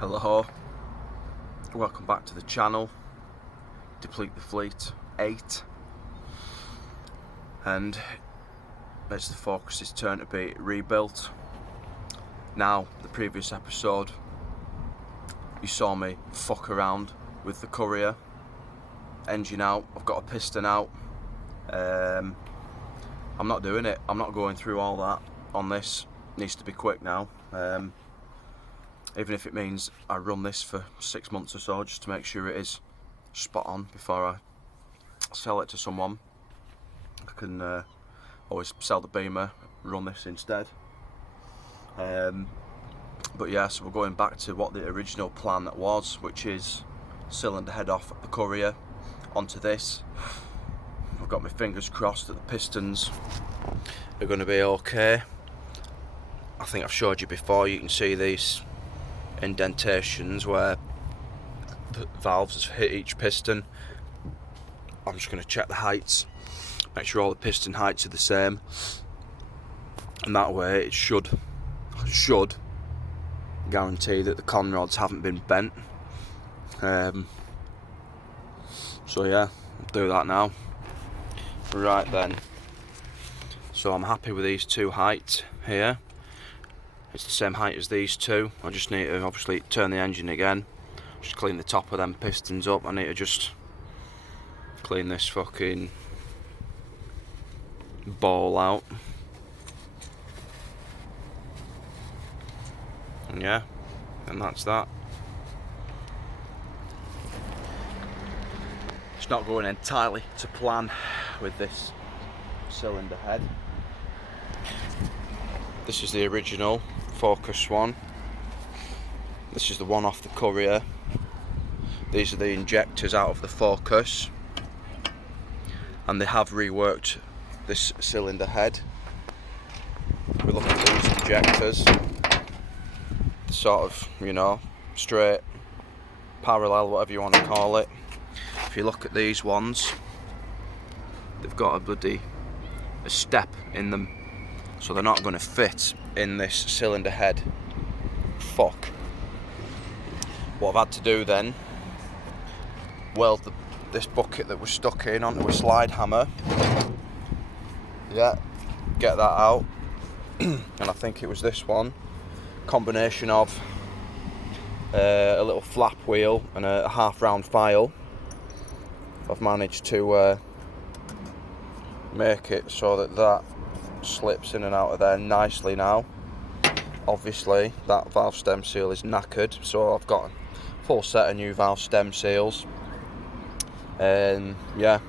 Hello, welcome back to the channel. Deplete the Fleet 8, and it's the Focus's turn to be rebuilt. Now, the previous episode you saw me fuck around with the Courier engine out. I've got a piston out. I'm not doing it. I'm not going through all that on this. It needs to be quick now. Even if it means I run this for 6 months or so, just to make sure it is spot on before I sell it to someone. I can always sell the Beamer, run this instead. But yeah, so we're going back to what the original plan was, which is cylinder head off the Courier onto this. I've got my fingers crossed that the pistons are going to be okay. I think I've showed you before, you can see these indentations where the valves hit each piston. I'm just going to check the heights, make sure all the piston heights are the same, and that way it should guarantee that the con rods haven't been bent. So yeah, I'll do that now. Right then, so I'm happy with these two heights here. It's the same height as these two. I just need to obviously turn the engine again, just clean the top of them pistons up. I need to just clean this fucking ball out. And yeah, and that's that. It's not going entirely to plan with this cylinder head. This is the original Focus one. This is the one off the Courier. These are the injectors out of the Focus, and they have reworked this cylinder head. We look at these injectors, sort of, you know, straight, parallel, whatever you want to call it. If you look at these ones, they've got a step in them, so they're not going to fit in this cylinder head. Fuck. What I've had to do then, weld this bucket that was stuck in onto a slide hammer. Yeah, get that out. And I think it was this one, combination of a little flap wheel and a half round file. I've managed to make it so that slips in and out of there nicely now. Obviously that valve stem seal is knackered, so I've got a full set of new valve stem seals. And yeah,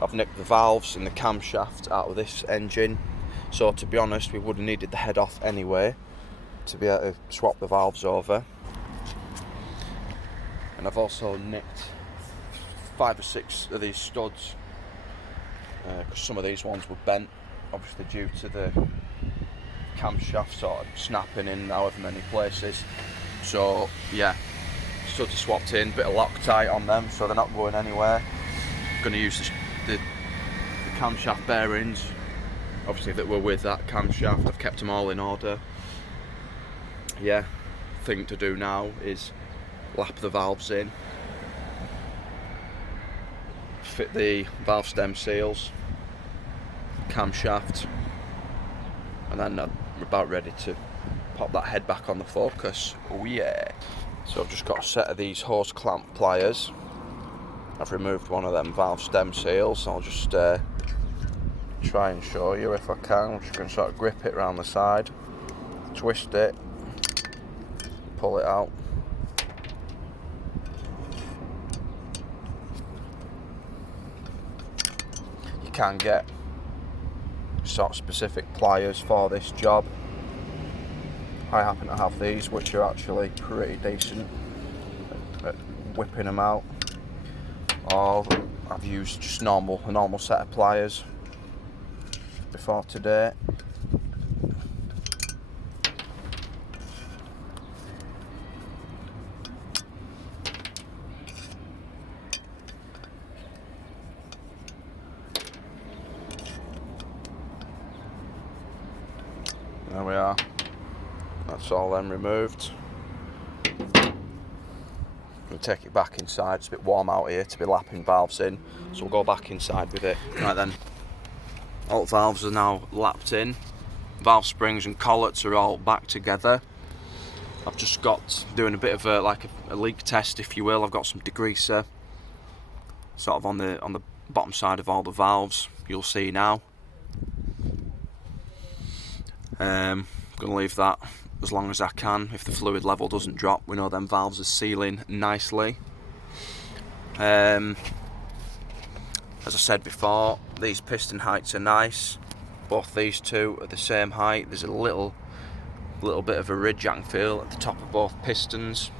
I've nicked the valves and the camshaft out of this engine, so to be honest we would have needed the head off anyway to be able to swap the valves over. And I've also nicked 5 or 6 of these studs, because some of these ones were bent, obviously due to the camshaft sort of snapping in however many places. So yeah, studs are swapped in, bit of Loctite on them so they're not going anywhere. I'm going to use the camshaft bearings, obviously, that were with that camshaft. I've kept them all in order. Yeah, thing to do now is lap the valves in, fit the valve stem seals, camshaft, and then I'm about ready to pop that head back on the Focus. Oh yeah. So I've just got a set of these hose clamp pliers. I've removed one of them valve stem seals. I'll just try and show you if I can. I'm just going to sort of grip it around the side, twist it, pull it out. You can get sort of specific pliers for this job. I happen to have these, which are actually pretty decent at whipping them out. Or I've used just a normal set of pliers before today. There we are. That's all then removed. We'll take it back inside. It's a bit warm out here to be lapping valves in, so we'll go back inside with it. Right then, all valves are now lapped in. Valve springs and collets are all back together. I've just got doing a bit of a leak test, if you will. I've got some degreaser sort of on the bottom side of all the valves. You'll see now. I'm going to leave that as long as I can. If the fluid level doesn't drop, we know them valves are sealing nicely. As I said before, these piston heights are nice. Both these two are the same height. There's a little bit of a ridge I can feel at the top of both pistons.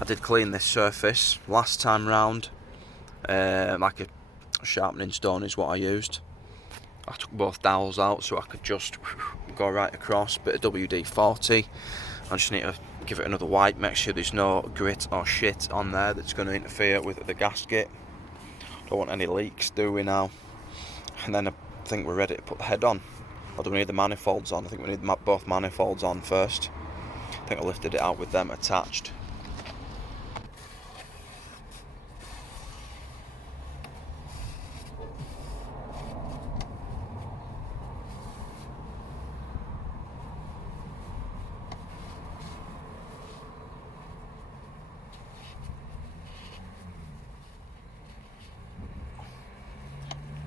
I did clean this surface last time round. Like a sharpening stone is what I used. I took both dowels out so I could just go right across. Bit of WD-40. I just need to give it another wipe, make sure there's no grit or shit on there that's going to interfere with the gasket. Don't want any leaks, do we now? And then I think we're ready to put the head on. Or do we need the manifolds on? I think we need both manifolds on first. I think I lifted it out with them attached.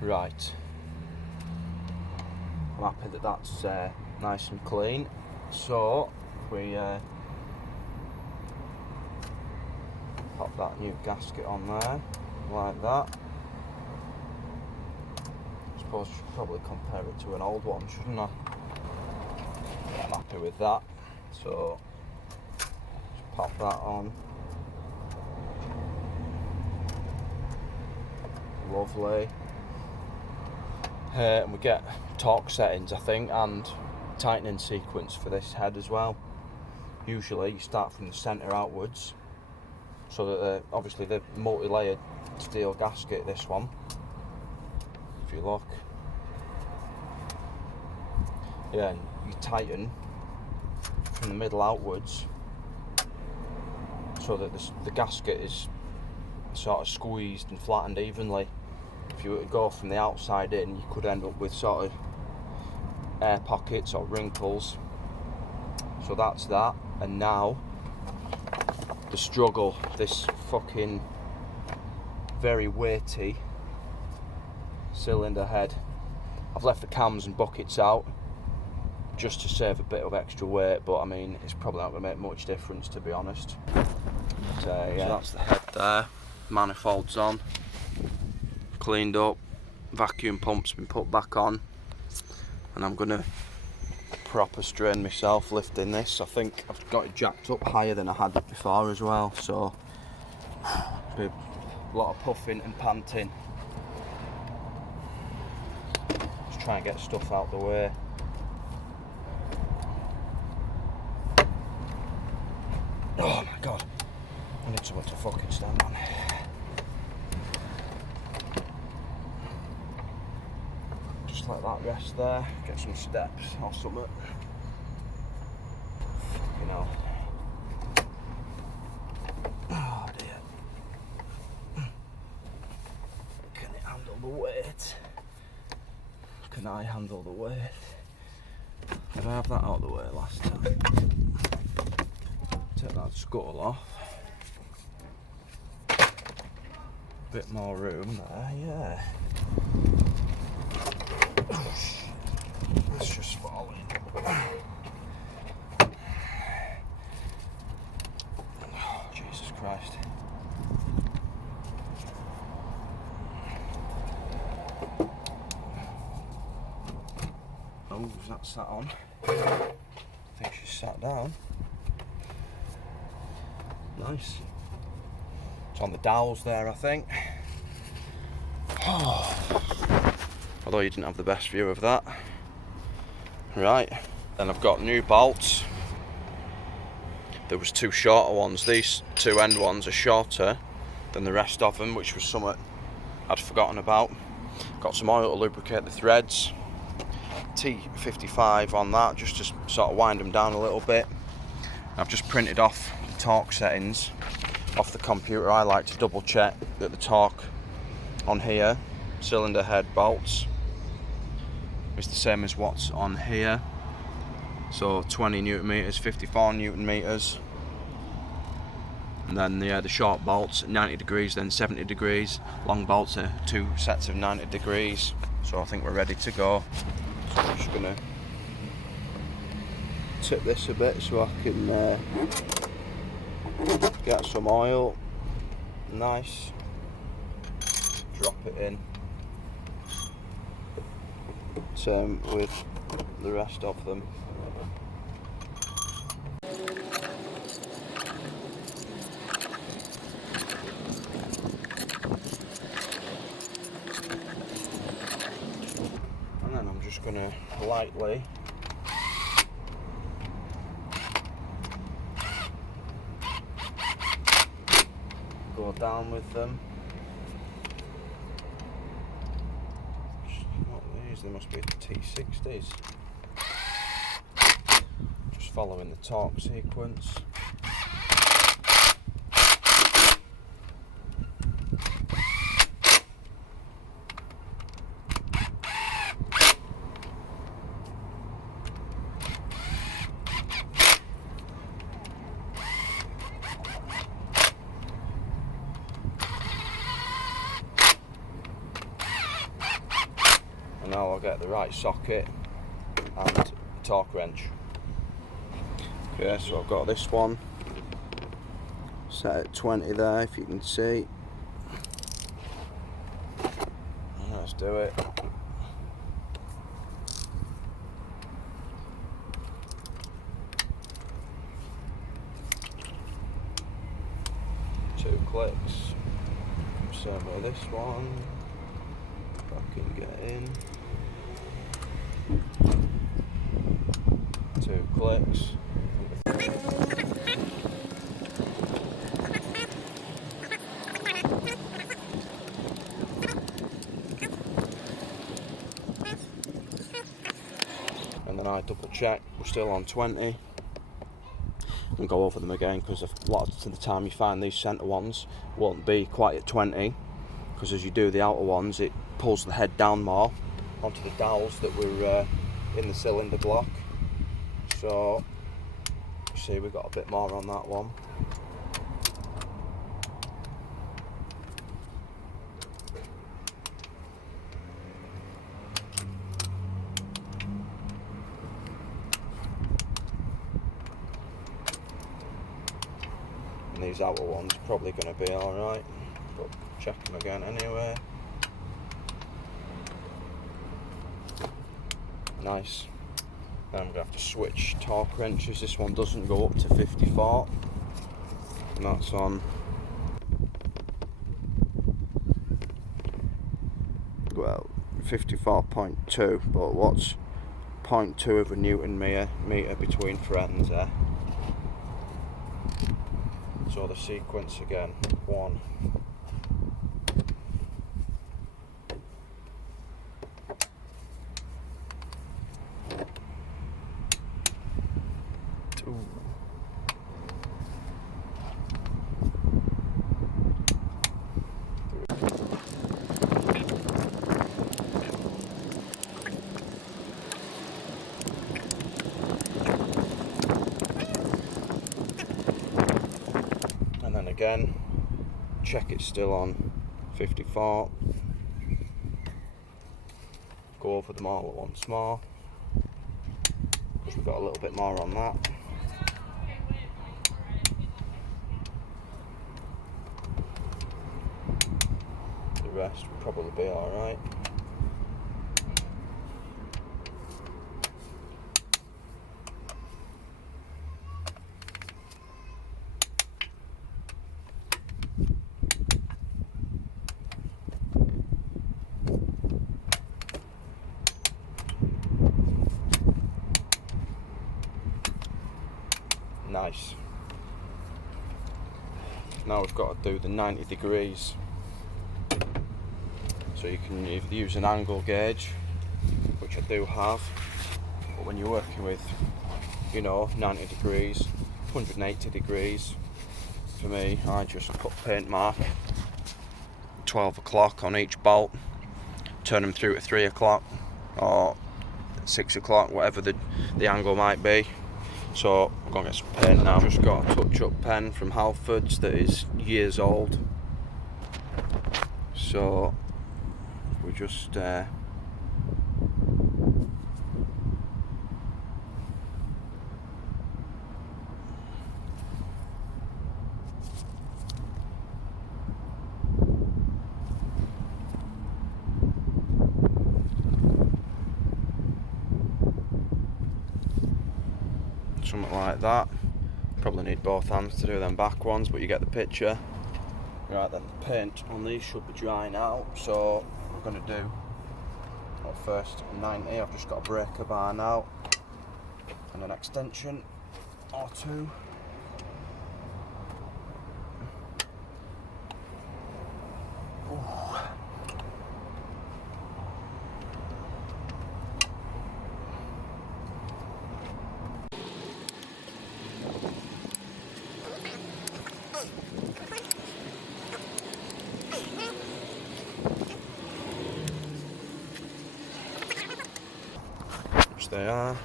Right, I'm happy that that's nice and clean. So we pop that new gasket on there like that. I suppose I should probably compare it to an old one, shouldn't I? Yeah, I'm happy with that. So just pop that on. Lovely. And we get torque settings, I think, and tightening sequence for this head as well. Usually you start from the centre outwards, so that obviously the multi-layered steel gasket, this one, if you look, yeah, you tighten from the middle outwards so that the gasket is sort of squeezed and flattened evenly. If you were to go from the outside in, you could end up with sort of air pockets or wrinkles. So that's that. And now the struggle, this fucking very weighty cylinder head. I've left the cams and buckets out just to save a bit of extra weight, but I mean it's probably not going to make much difference, to be honest. So yeah, so that's the head there. Manifolds on, cleaned up, vacuum pump's been put back on, and I'm gonna proper strain myself lifting this. I think I've got it jacked up higher than I had it before as well, so a lot of puffing and panting. Just try and get stuff out the way. Oh my god, I need someone to fucking stand on. Let that rest there, get some steps or something. Fucking hell. Oh dear. Can it handle the weight? Can I handle the weight? Did I have that out of the way last time? Take that scuttle off. Bit more room there, yeah. It's just falling. Oh, Jesus Christ. Oh, is that sat on? I think she's sat down. Nice. It's on the dowels there, I think. Oh. Although you didn't have the best view of that. Right, then I've got new bolts. There was two shorter ones. These two end ones are shorter than the rest of them, which was something I'd forgotten about. Got some oil to lubricate the threads. T55 on that, just to sort of wind them down a little bit. I've just printed off the torque settings. off the computer, I like to double check that the torque on here, cylinder head bolts, is the same as what's on here. So 20 Newton meters, 54 Newton meters. And then the short bolts at 90 degrees, then 70 degrees. Long bolts are 2 sets of 90 degrees. So I think we're ready to go. So I'm just gonna tip this a bit so I can get some oil. Nice. Drop it in. Same with the rest of them. And then I'm just going to lightly go down with them. Not these, they must be the T60s. Just following the torque sequence. And now I'll get the right socket and a torque wrench. Okay, so I've got this one set at 20 there, if you can see. Let's do it. Two clicks. Same with this one. If I can get in. 2 clicks. And then I double check, we're still on 20. And go over them again, because a lot of the time you find these centre ones won't be quite at 20, because as you do the outer ones it pulls the head down more onto the dowels that were in the cylinder block. So you see we've got a bit more on that one. And these outer ones are probably going to be alright, but check them again anyway. Nice. Then I'm going to have to switch torque wrenches. This one doesn't go up to 54, and that's on, well, 54.2, but what's 0.2 of a Newton meter between friends there. So the sequence again, 1, 2, 3, and then again, check it's still on 54. Go over them all at once more, because we've got a little bit more on that. The rest will probably be alright. Nice. Now we've got to do the 90 degrees. So you can either use an angle gauge, which I do have, but when you're working with, 90 degrees, 180 degrees, for me, I just put paint mark 12 o'clock on each bolt, turn them through to 3 o'clock or 6 o'clock, whatever the angle might be. So I'm going to get some paint now. I've just got a touch-up pen from Halfords that is years old. So we just something like that. Probably need both hands to do them back ones, but you get the picture. Right then, the paint on these should be dry now, so we're going to do first 90. I've just got a breaker bar now and an extension or two. Ooh. Which they are.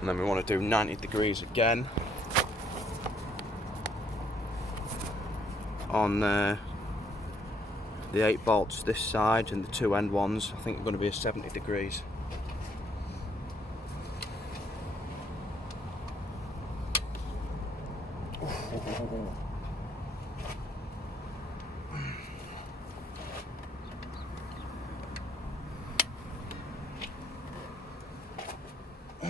And then we want to do 90 degrees again on the 8 bolts this side, and the 2 end ones I think are going to be a 70 degrees. I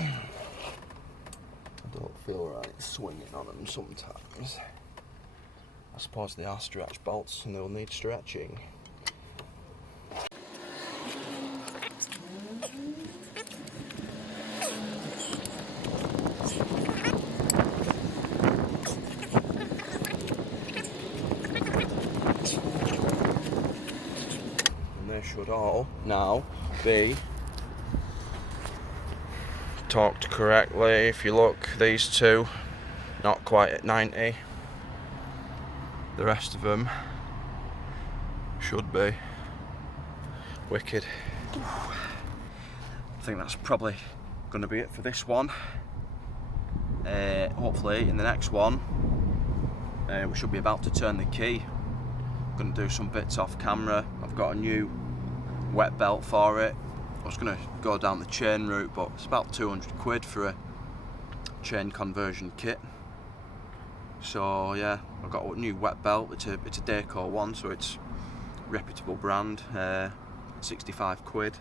don't feel right swinging on them sometimes. I suppose they are stretch bolts and they'll need stretching. And they should all now be torqued correctly. If you look, these two not quite at 90. The rest of them should be wicked. I think that's probably going to be it for this one. Hopefully in the next one we should be about to turn the key. I'm going to do some bits off camera. I've got a new wet belt for it. I was going to go down the chain route, but it's about 200 quid for a chain conversion kit. So yeah, I've got a new wet belt. It's a Deco one, so it's a reputable brand. 65 quid.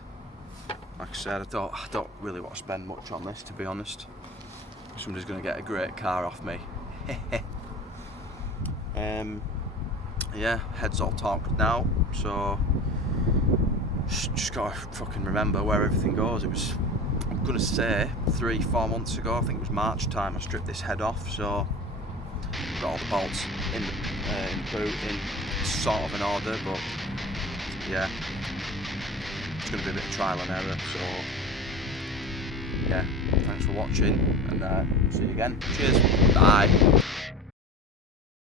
Like I said, I don't really want to spend much on this, to be honest. Somebody's going to get a great car off me. Yeah, head's all torqued now, so just gotta fucking remember where everything goes. It was, I'm gonna say 3-4 months ago, I think it was March time, I stripped this head off, so got all the bolts in the boot in sort of an order, but yeah, it's gonna be a bit of trial and error. So yeah, thanks for watching, and see you again. Cheers, bye.